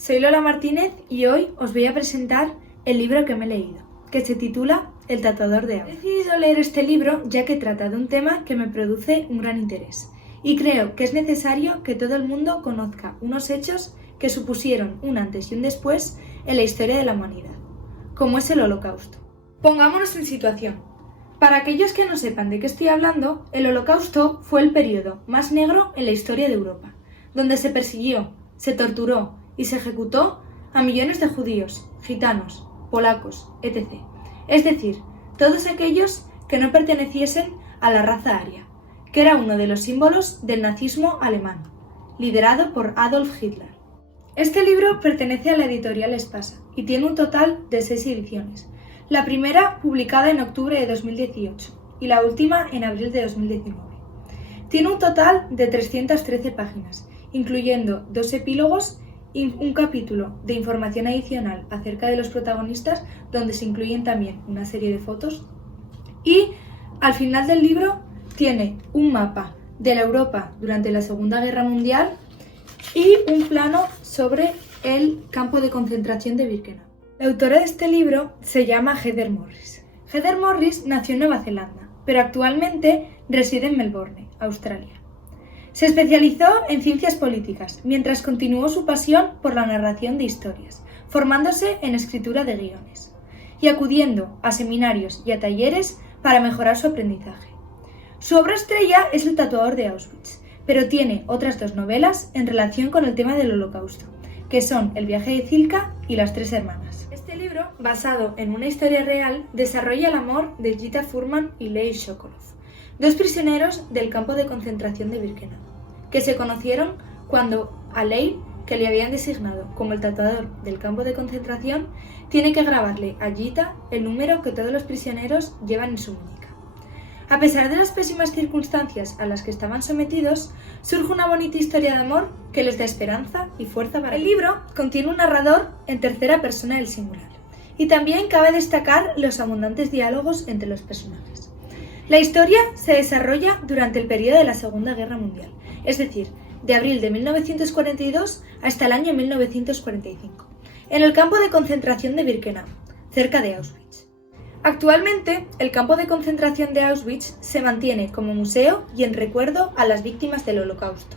Soy Lola Martínez y hoy os voy a presentar el libro que me he leído, que se titula El tatuador de Auschwitz. He decidido leer este libro ya que trata de un tema que me produce un gran interés y creo que es necesario que todo el mundo conozca unos hechos que supusieron un antes y un después en la historia de la humanidad, como es el Holocausto. Pongámonos en situación. Para aquellos que no sepan de qué estoy hablando, el Holocausto fue el periodo más negro en la historia de Europa, donde se persiguió, se torturó y se ejecutó a millones de judíos, gitanos, polacos, etc. Es decir, todos aquellos que no perteneciesen a la raza aria, que era uno de los símbolos del nazismo alemán, liderado por Adolf Hitler. Este libro pertenece a la editorial Espasa y tiene un total de 6 ediciones, la primera publicada en octubre de 2018 y la última en abril de 2019. Tiene un total de 313 páginas, incluyendo 2 epílogos y un capítulo de información adicional acerca de los protagonistas, donde se incluyen también una serie de fotos. Y al final del libro tiene un mapa de la Europa durante la Segunda Guerra Mundial y un plano sobre el campo de concentración de Birkenau. La autora de este libro se llama Heather Morris. Heather Morris nació en Nueva Zelanda, pero actualmente reside en Melbourne, Australia. Se especializó en ciencias políticas, mientras continuó su pasión por la narración de historias, formándose en escritura de guiones y acudiendo a seminarios y a talleres para mejorar su aprendizaje. Su obra estrella es El tatuador de Auschwitz, pero tiene otras 2 novelas en relación con el tema del Holocausto, que son El viaje de Cilka y Las 3 hermanas. Este libro, basado en una historia real, desarrolla el amor de Gita Furman y Leil Sokolov, 2 prisioneros del campo de concentración de Birkenau, que se conocieron cuando a Leil, que le habían designado como el tatuador del campo de concentración, tiene que grabarle a Gita el número que todos los prisioneros llevan en su muñeca. A pesar de las pésimas circunstancias a las que estaban sometidos, surge una bonita historia de amor que les da esperanza y fuerza para el libro. Contiene un narrador en tercera persona del singular, y también cabe destacar los abundantes diálogos entre los personajes. La historia se desarrolla durante el periodo de la Segunda Guerra Mundial, es decir, de abril de 1942 hasta el año 1945, en el campo de concentración de Birkenau, cerca de Auschwitz. Actualmente, el campo de concentración de Auschwitz se mantiene como museo y en recuerdo a las víctimas del Holocausto.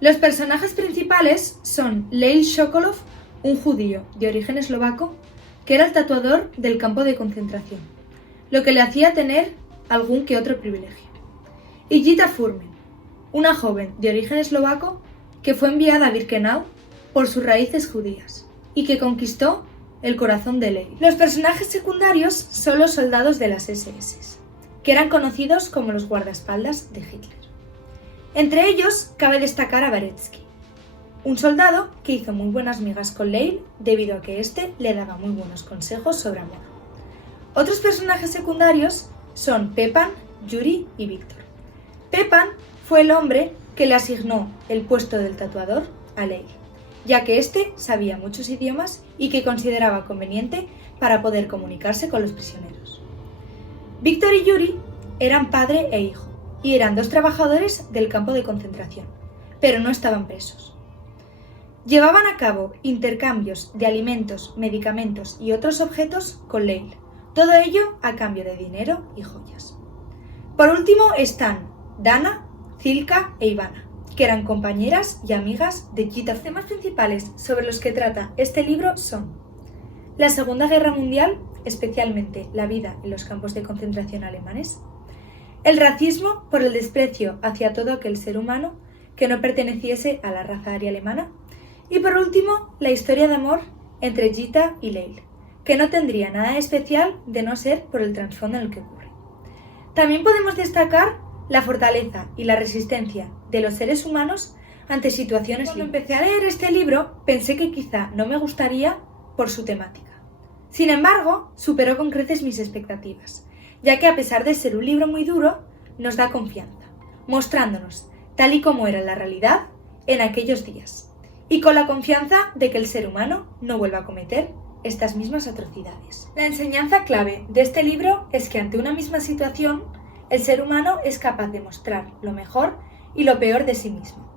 Los personajes principales son Leil Sokolov, un judío de origen eslovaco, que era el tatuador del campo de concentración, lo que le hacía tener algún que otro privilegio, y Gita Furman, una joven de origen eslovaco que fue enviada a Birkenau por sus raíces judías y que conquistó el corazón de Leil. Los personajes secundarios son los soldados de las SS, que eran conocidos como los guardaespaldas de Hitler. Entre ellos cabe destacar a Baretsky, un soldado que hizo muy buenas migas con Leil debido a que éste le daba muy buenos consejos sobre amor. Otros personajes secundarios son Pepan, Yuri y Víctor. Pepan fue el hombre que le asignó el puesto del tatuador a Leil, ya que éste sabía muchos idiomas y que consideraba conveniente para poder comunicarse con los prisioneros. Víctor y Yuri eran padre e hijo y eran 2 trabajadores del campo de concentración, pero no estaban presos. Llevaban a cabo intercambios de alimentos, medicamentos y otros objetos con Leil, todo ello a cambio de dinero y joyas. Por último están Dana, Cilka e Ivana, que eran compañeras y amigas de Gita. Los temas principales sobre los que trata este libro son la Segunda Guerra Mundial, especialmente la vida en los campos de concentración alemanes, el racismo por el desprecio hacia todo aquel ser humano que no perteneciese a la raza aria alemana, y por último la historia de amor entre Gita y Leil, que no tendría nada especial de no ser por el trasfondo en el que ocurre. También podemos destacar la fortaleza y la resistencia de los seres humanos ante situaciones. Cuando empecé a leer este libro pensé que quizá no me gustaría por su temática. Sin embargo, superó con creces mis expectativas, ya que a pesar de ser un libro muy duro, nos da confianza, mostrándonos tal y como era la realidad en aquellos días, y con la confianza de que el ser humano no vuelva a cometer estas mismas atrocidades. La enseñanza clave de este libro es que ante una misma situación, el ser humano es capaz de mostrar lo mejor y lo peor de sí mismo.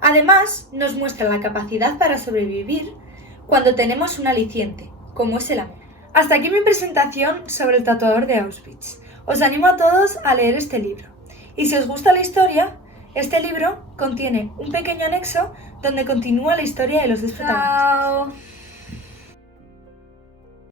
Además, nos muestra la capacidad para sobrevivir cuando tenemos un aliciente, como es el amor. Hasta aquí mi presentación sobre el tatuador de Auschwitz. Os animo a todos a leer este libro. Y si os gusta la historia, este libro contiene un pequeño anexo donde continúa la historia de los dos protagonistas. ¡Chao!